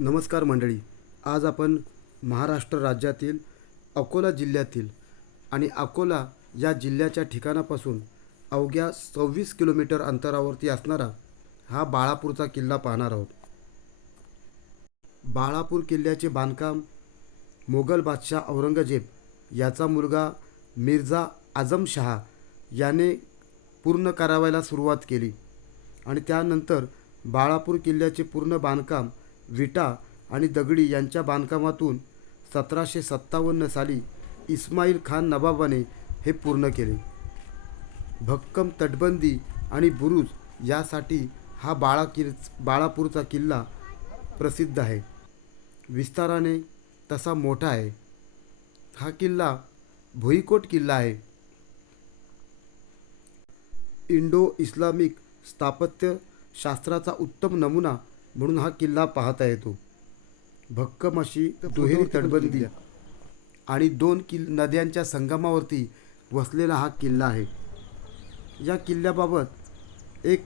नमस्कार मंडळी. आज आपण महाराष्ट्र राज्यातील अकोला जिल्ह्यातील आणि अकोला या जिल्ह्याच्या ठिकाणापासून अवघ्या 26 किलोमीटर अंतरावरती असणारा हा बाळापूरचा किल्ला पाहणार आहोत. बाळापूर किल्ल्याचे बांधकाम मोगल बादशाह औरंगजेब याचा मुलगा मिर्झा आझम शहा याने पूर्ण करावयाला सुरुवात केली आणि त्यानंतर बाळापूर किल्ल्याचे पूर्ण बांधकाम विटा आणि दगडी यांच्या बांधकामातून 1757 साली इस्माईल खान नवाबाने हे पूर्ण केले. भक्कम तटबंदी आणि बुरुज यासाठी हा बाळापूरचा किल्ला प्रसिद्ध आहे. विस्ताराने तसा मोठा आहे. हा किल्ला भुईकोट किल्ला आहे. इंडो इस्लामिक स्थापत्य शास्त्राचा उत्तम नमुना म्हणून हा किल्ला पाहता येतो. भक्कम अशी दुहेरी तटबंदी आणि दोन नद्यांच्या संगमावरती वसलेला हा किल्ला आहे. या किल्ल्याबाबत एक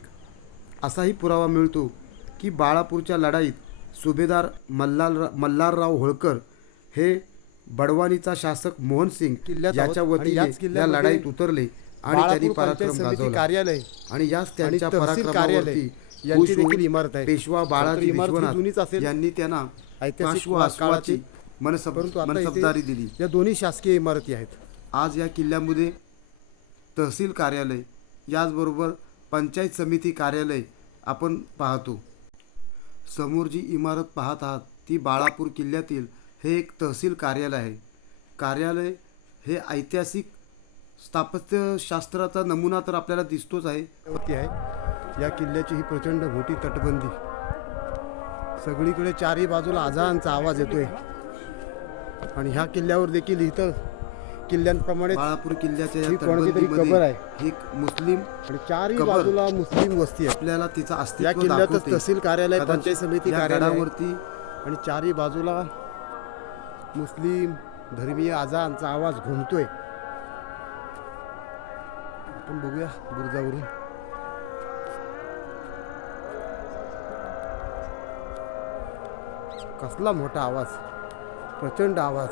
असाही पुरावा मिळतो की बाळापूरच्या लढाईत सुभेदार मल्हारराव होळकर हे बडवानीचा शासक मोहनसिंग याच्या वतीने या लढाईत उतरले आणि त्यांनी पराक्रम गाजवला आणि याच त्यांच्या पराक्रमावरती यांची देखील इमारत आहे. पेशवा बाळाजी विश्वनाथ यांनी त्यांना काळाची मनसबदारी दिली. या दोन्ही शासकीय इमारती आहेत. आज या किल्ल्यामध्ये तहसील कार्यालय याचबरोबर पंचायत समिती कार्यालय आपण पाहतो. समोर जी इमारत पाहत आहात ती बाळापूर किल्ल्यातील हे एक तहसील कार्यालय आहे. कार्यालय हे ऐतिहासिक स्थापत्यशास्त्राचा नमुना तर आपल्याला दिसतोच आहे. या किल्ल्याची ही प्रचंड मोठी तटबंदी, सगळीकडे चारही बाजूला अजानचा आवाज येतोय आणि ह्या किल्ल्यावर देखील इतर किल्ल्यांप्रमाणे बाळापूर किल्ल्याच्या कोणतीतरी कबर आहे. एक मुस्लिम आणि चारही बाजूला मुस्लिम वस्ती आहे. आपल्याला तिचा अस्तित्व या किल्ल्यातच तहसील कार्यालय, पंचायत समिती कार्यालयावरती आणि चारही बाजूला मुस्लिम धर्मीय अजानचा आवाज घुमतोय. आपण बघूया बुरुजावरून. कसला मोठा आवाज, प्रचंड आवाज,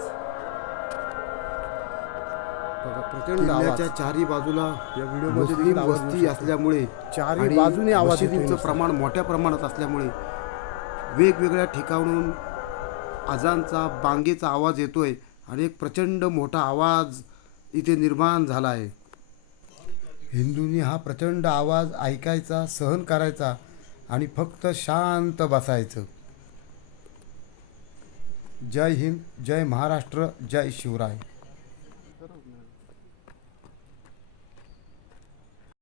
प्रचंड आवाज. चारही बाजूला या मुस्लिम वस्ती असल्यामुळे चारही बाजूने आवाजाचं प्रमाण मोठ्या प्रमाणात असल्यामुळे वेगवेगळ्या ठिकाणून अजानचा बांगेचा आवाज येतोय आणि एक प्रचंड मोठा आवाज इथे निर्माण झाला आहे. हिंदूंनी हा प्रचंड आवाज ऐकायचा, सहन करायचा आणि फक्त शांत बसायचं. जय हिंद, जय महाराष्ट्र, जय शिवराय.